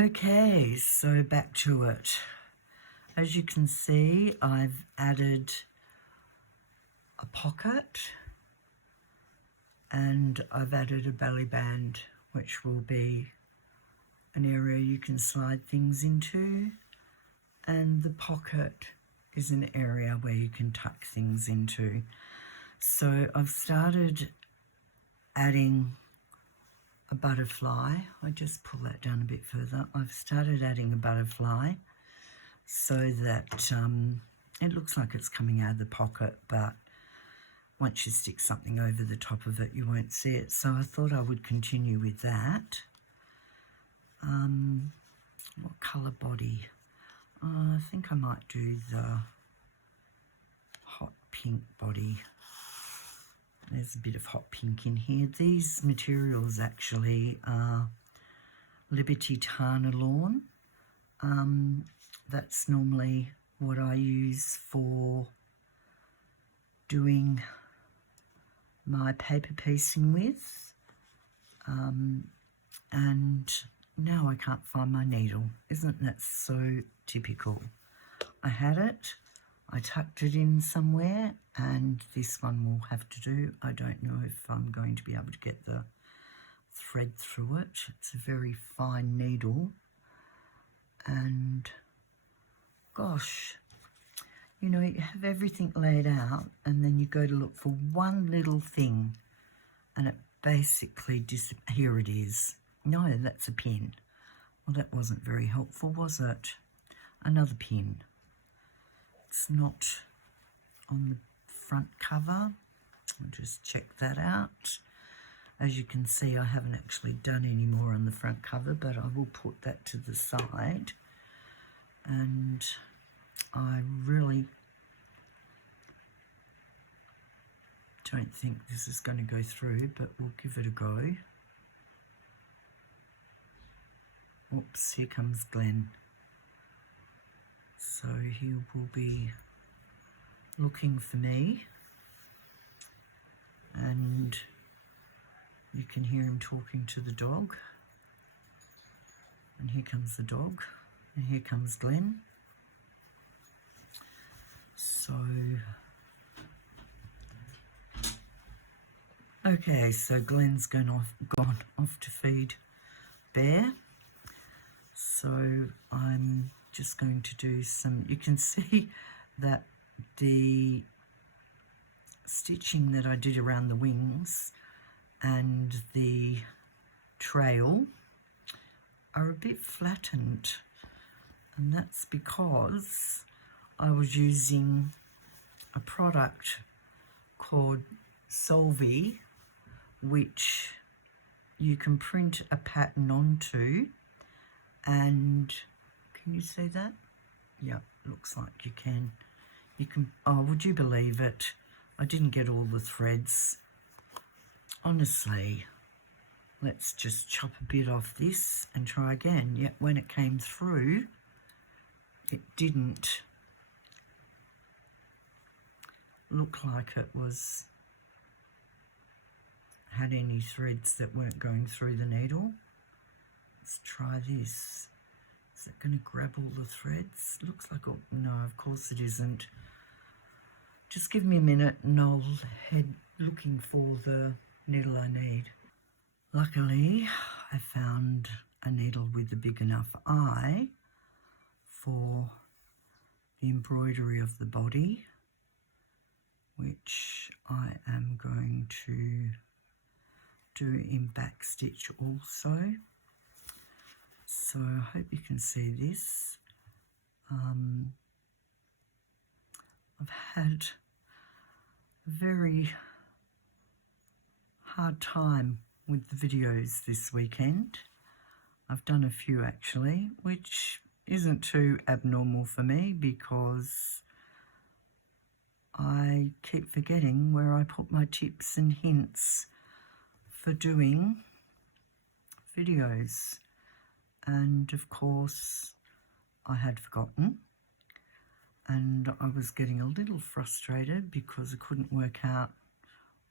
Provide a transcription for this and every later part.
Okay, so back to it. As you can see, I've added a pocket and I've added a belly band, which will be an area you can slide things into, and the pocket is an area where you can tuck things into. So I've started adding a butterfly. I just pull that down a bit further. I've started adding a butterfly so that it looks like it's coming out of the pocket, but once you stick something over the top of it, you won't see it. So I thought I would continue with that. What colour body? I think I might do the hot pink body. There's a bit of hot pink in here. These materials actually are Liberty Tana Lawn. That's normally what I use for doing my paper piecing with. And now I can't find my needle. Isn't that so typical? I had it, I tucked it in somewhere, and this one will have to do. I don't know if I'm going to be able to get the thread through it. It's a very fine needle, and gosh, you know, you have everything laid out and then you go to look for one little thing and it basically here it is. No, that's a pin. Well, that wasn't very helpful, was it? Another pin. It's not on the front cover. I'll just check that out. As you can see, I haven't actually done any more on the front cover, but I will put that to the side. And I really don't think this is going to go through, but we'll give it a go. Oops, here comes Glenn. So he will be looking for me, and you can hear him talking to the dog. And here comes the dog, and here comes Glenn. So, okay, so Glenn's gone off to feed Bear. So I'm just going to do some, you can see that the stitching that I did around the wings and the trail are a bit flattened, and that's because I was using a product called Solvi, which you can print a pattern onto, and can you see that? Yeah, looks like you can. You can, oh, would you believe it? I didn't get all the threads. Honestly, let's just chop a bit off this and try again. Yet when it came through, it didn't look like it had any threads that weren't going through the needle. Let's try this. Is it going to grab all the threads? Looks like, oh, no, of course it isn't. Just give me a minute and I'll head looking for the needle I need. Luckily, I found a needle with a big enough eye for the embroidery of the body, which I am going to do in back stitch also. So I hope you can see this. I've had a very hard time with the videos this weekend. I've done a few actually, which isn't too abnormal for me because I keep forgetting where I put my tips and hints for doing videos. And of course, I had forgotten, and I was getting a little frustrated because I couldn't work out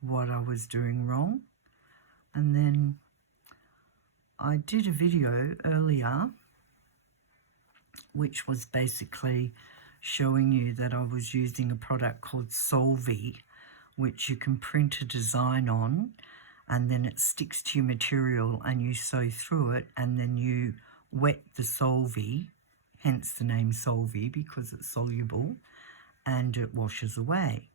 what I was doing wrong. And then I did a video earlier which was basically showing you that I was using a product called Solvy, which you can print a design on, and then it sticks to your material and you sew through it, and then you wet the Solvy, hence the name Solvy, because it's soluble, and it washes away.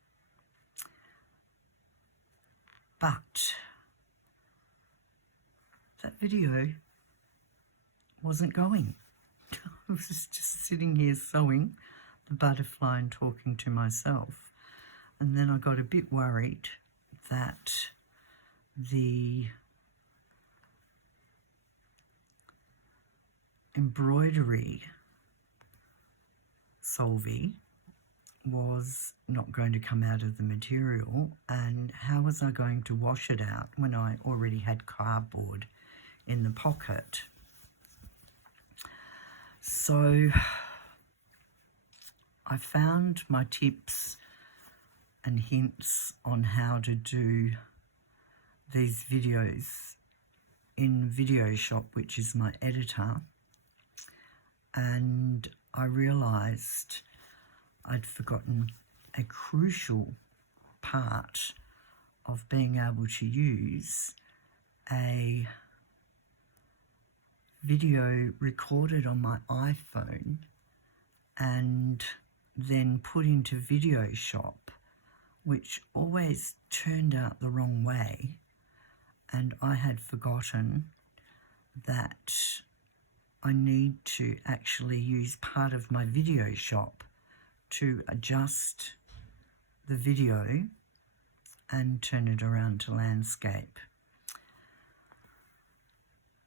But that video wasn't going. I was just sitting here sewing the butterfly and talking to myself. And then I got a bit worried that the embroidery Solvy was not going to come out of the material, and how was I going to wash it out when I already had cardboard in the pocket? So I found my tips and hints on how to do these videos in Videoshop, which is my editor, and I realised I'd forgotten a crucial part of being able to use a video recorded on my iPhone and then put into Videoshop, which always turned out the wrong way, and I had forgotten that I need to actually use part of my Videoshop to adjust the video and turn it around to landscape.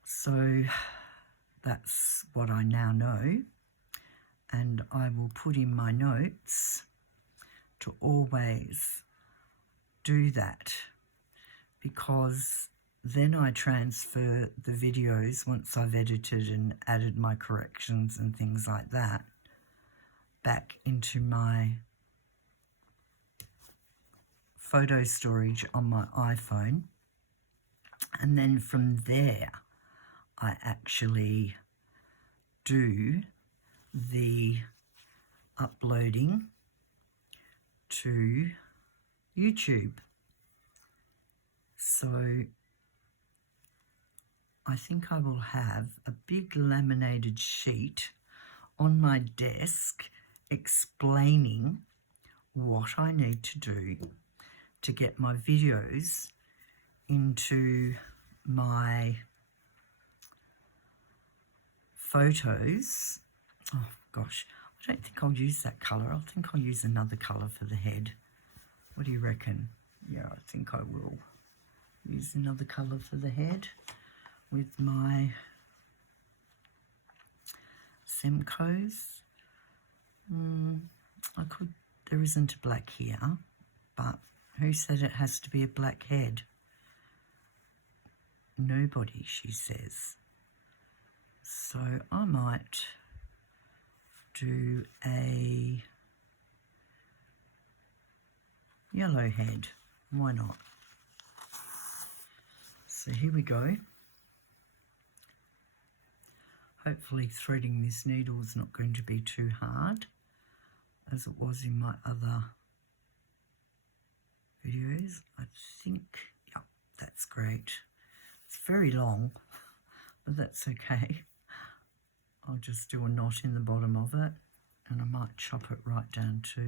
So that's what I now know, and I will put in my notes to always do that, because then I transfer the videos once I've edited and added my corrections and things like that back into my photo storage on my iPhone, and then from there I actually do the uploading to YouTube. So I think I will have a big laminated sheet on my desk explaining what I need to do to get my videos into my photos. Oh gosh, I don't think I'll use that colour. I think I'll use another colour for the head. What do you reckon? Yeah, I think I will use another colour for the head with my Semcos. I could, there isn't a black here, but who said it has to be a black head? Nobody, she says. So I might do a yellow head. Why not? So here we go. Hopefully threading this needle is not going to be too hard, as it was in my other videos. I think, yep, that's great. It's very long, but that's okay. I'll just do a knot in the bottom of it, and I might chop it right down to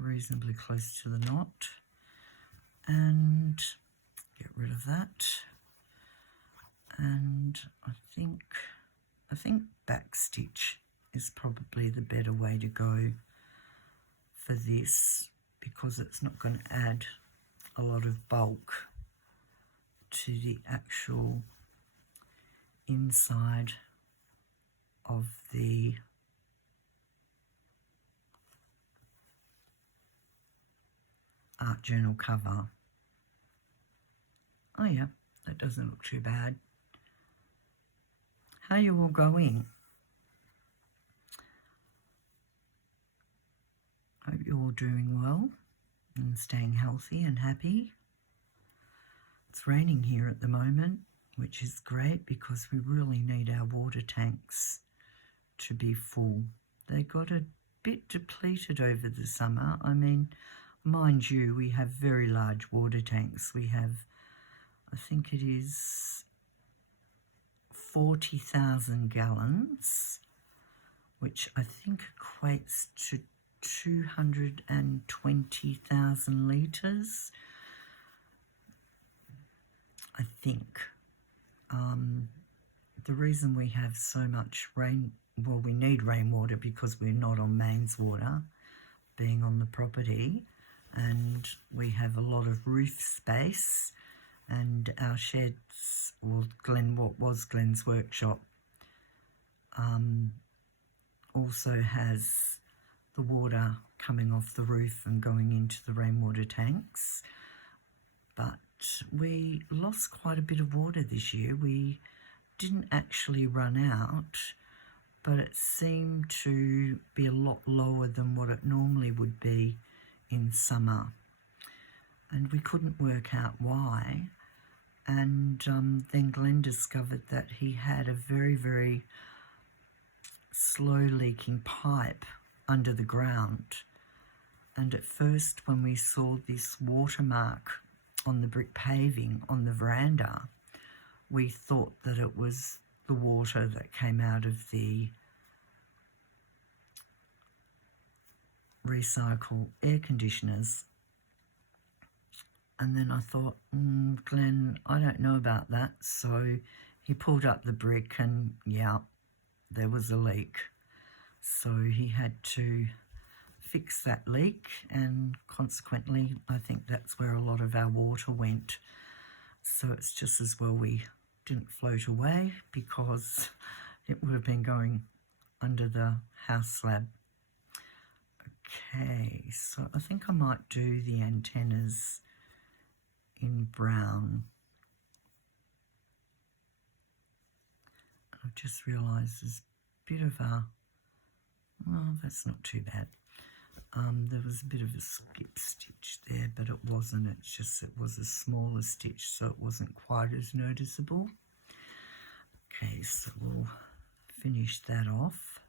reasonably close to the knot and get rid of that. And I think back stitch is probably the better way to go for this, because it's not going to add a lot of bulk to the actual inside of the art journal cover. Oh yeah, that doesn't look too bad. How are you all going? Hope you're all doing well and staying healthy and happy. It's raining here at the moment, which is great because we really need our water tanks to be full. They got a bit depleted over the summer. I mean, mind you, we have very large water tanks. We have, I think it is 40,000 gallons, which I think equates to 220,000 litres, I think. The reason we have so much rain, well, we need rainwater because we're not on mains water, being on the property, and we have a lot of roof space, and our sheds, well, what was Glenn's workshop, also has the water coming off the roof and going into the rainwater tanks. But we lost quite a bit of water this year. We didn't actually run out, but it seemed to be a lot lower than what it normally would be in summer. And we couldn't work out why. And then Glenn discovered that he had a very, very slow leaking pipe under the ground. And at first, when we saw this watermark on the brick paving on the veranda, we thought that it was the water that came out of the recycle air conditioners. And then I thought, Glenn, I don't know about that. So he pulled up the brick and, yeah, there was a leak. So he had to fix that leak, and consequently, I think that's where a lot of our water went. So it's just as well we didn't float away, because it would have been going under the house slab. Okay, so I think I might do the antennas in brown. I've just realised there's a bit of a, well, that's not too bad. There was a bit of a skip stitch there, but it wasn't. It's just it was a smaller stitch, so it wasn't quite as noticeable. Okay, so we'll finish that off.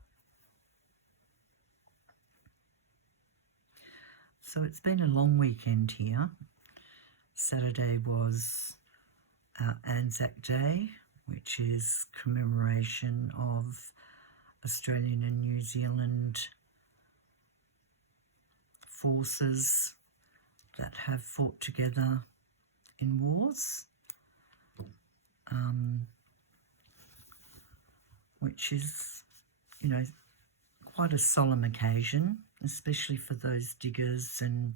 So it's been a long weekend here. Saturday was our Anzac Day, which is commemoration of Australian and New Zealand forces that have fought together in wars, which is, you know, quite a solemn occasion, especially for those diggers and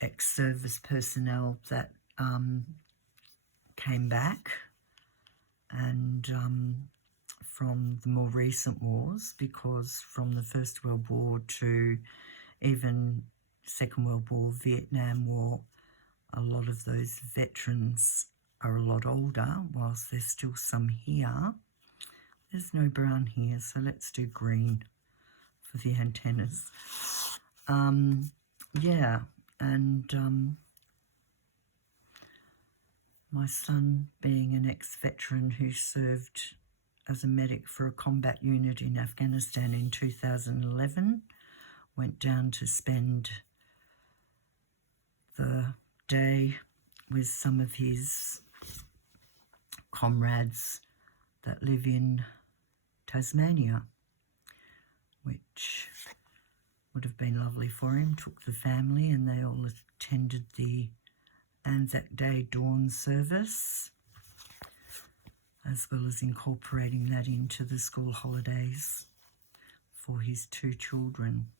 ex-service personnel that came back, and from the more recent wars, because from the First World War to even Second World War, Vietnam War, a lot of those veterans are a lot older, whilst there's still some here. There's no brown here, so let's do green for the antennas. Yeah, and my son, being an ex-veteran who served as a medic for a combat unit in Afghanistan in 2011, went down to spend the day with some of his comrades that live in Tasmania, which would have been lovely for him. Took the family and they all attended the Anzac Day dawn service, as well as incorporating that into the school holidays for his 2 children.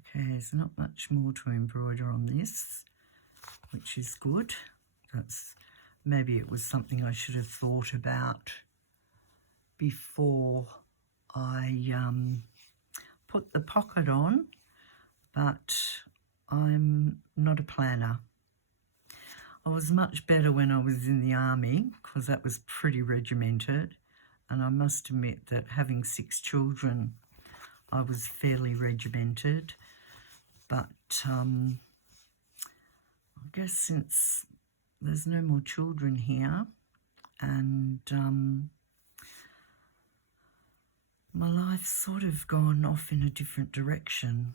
Okay, there's not much more to embroider on this, which is good. Maybe it was something I should have thought about before I put the pocket on, but I'm not a planner. I was much better when I was in the army, because that was pretty regimented, and I must admit that having 6 children, I was fairly regimented. But I guess since there's no more children here, and my life's sort of gone off in a different direction.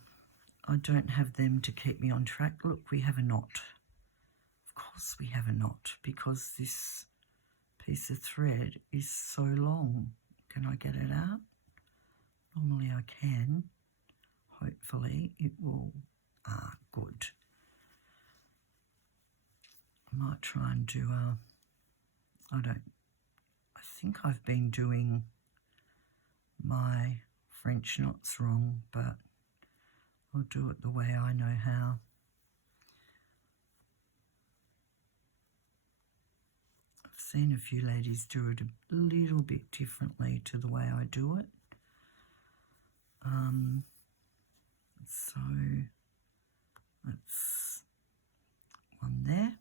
I don't have them to keep me on track. Look, we have a knot. Of course we have a knot, because this piece of thread is so long. Can I get it out? Normally I can. Hopefully it will. Good. I might try and do I think I've been doing my French knots wrong, but I'll do it the way I know how. I've seen a few ladies do it a little bit differently to the way I do it. So that's one there.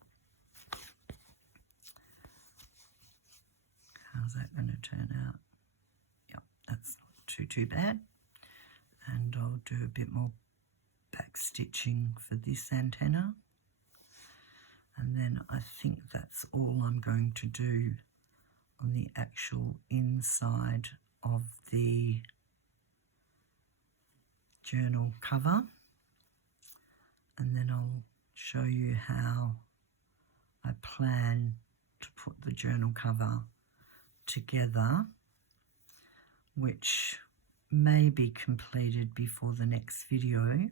How's that going to turn out? Yep, that's not too bad. And I'll do a bit more back stitching for this antenna. And then I think that's all I'm going to do on the actual inside of the journal cover. And then I'll show you how I plan to put the journal cover together, which may be completed before the next video.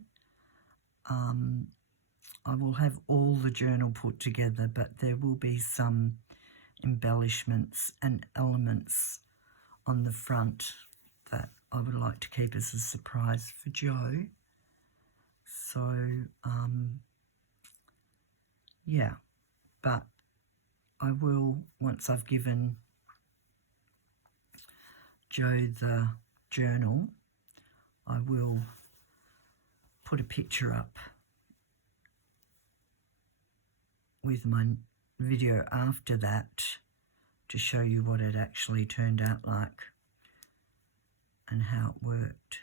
I will have all the journal put together, but there will be some embellishments and elements on the front that I would like to keep as a surprise for Jo. So, yeah, but I will, once I've given Jo the journal, I will put a picture up with my video after that to show you what it actually turned out like and how it worked.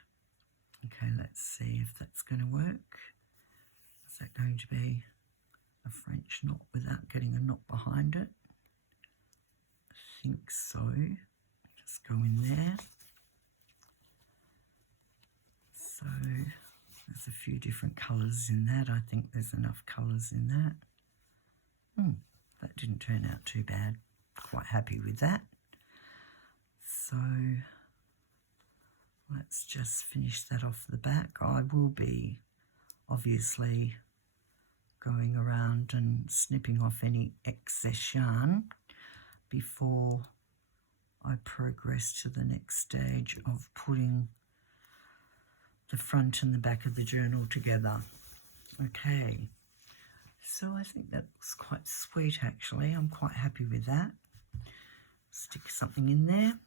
Okay, let's see if that's going to work. Is that going to be a French knot without getting a knot behind it? I think so. Just go in there. So there's a few different colours in that. I think there's enough colours in that. That didn't turn out too bad. Quite happy with that. So let's just finish that off the back. I will be obviously going around and snipping off any excess yarn before I progress to the next stage of putting the front and the back of the journal together. Okay, so I think that looks quite sweet actually. I'm quite happy with that. Stick something in there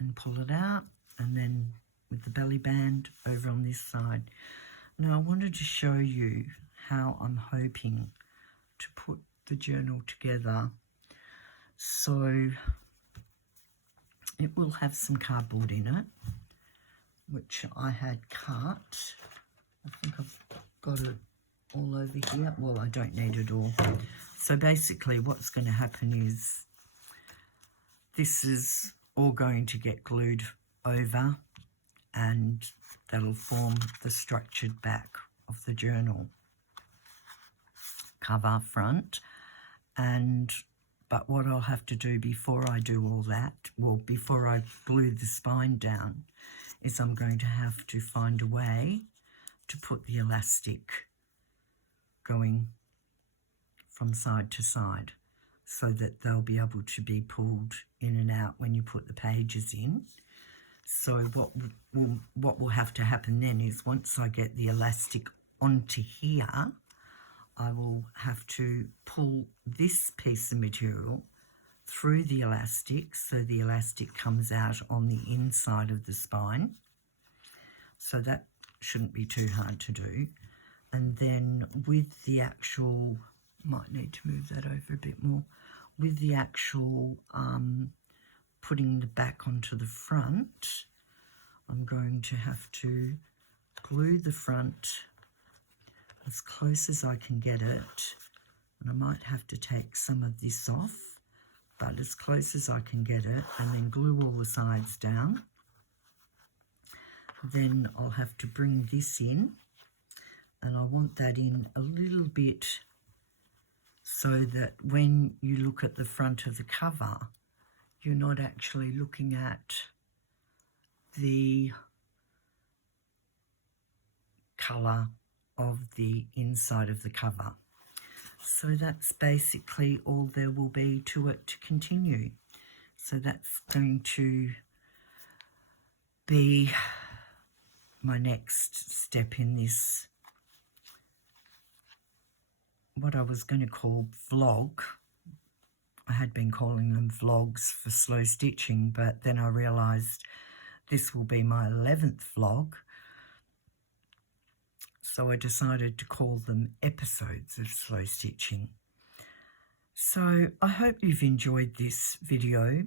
and pull it out, and then with the belly band over on this side. Now I wanted to show you how I'm hoping to put the journal together. So it will have some cardboard in it, which I had cut. I think I've got it all over here. Well, I don't need it all. So basically what's going to happen is this is all going to get glued over, and that'll form the structured back of the journal cover front. But what I'll have to do before I do all that, well, before I glue the spine down, is I'm going to have to find a way to put the elastic going from side to side so that they'll be able to be pulled in and out when you put the pages in. So what will have to happen then is once I get the elastic onto here, I will have to pull this piece of material through the elastic so the elastic comes out on the inside of the spine. So that shouldn't be too hard to do. And then with the actual, might need to move that over a bit more, with the actual putting the back onto the front, I'm going to have to glue the front as close as I can get it, And I might have to take some of this off, but as close as I can get it, and then glue all the sides down. Then I'll have to bring this in, and I want that in a little bit so that when you look at the front of the cover, you're not actually looking at the colour of the inside of the cover. So that's basically all there will be to it to continue. So that's going to be my next step in this, what I was going to call vlog. I had been calling them vlogs for slow stitching, but then I realised this will be my 11th vlog. So I decided to call them episodes of slow stitching. So I hope you've enjoyed this video.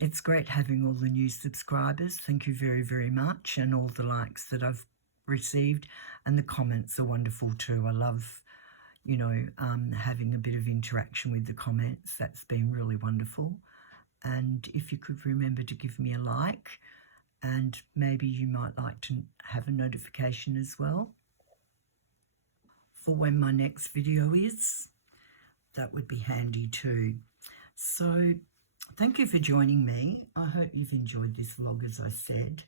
It's great having all the new subscribers. Thank you very, very much. And all the likes that I've received, and the comments are wonderful too. I love, you know, having a bit of interaction with the comments. That's been really wonderful. And if you could remember to give me a like, and maybe you might like to have a notification as well for when my next video is. That would be handy too. So thank you for joining me. I hope you've enjoyed this vlog, as I said.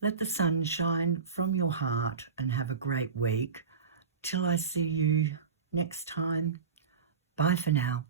Let the sun shine from your heart and have a great week. Till I see you next time. Bye for now.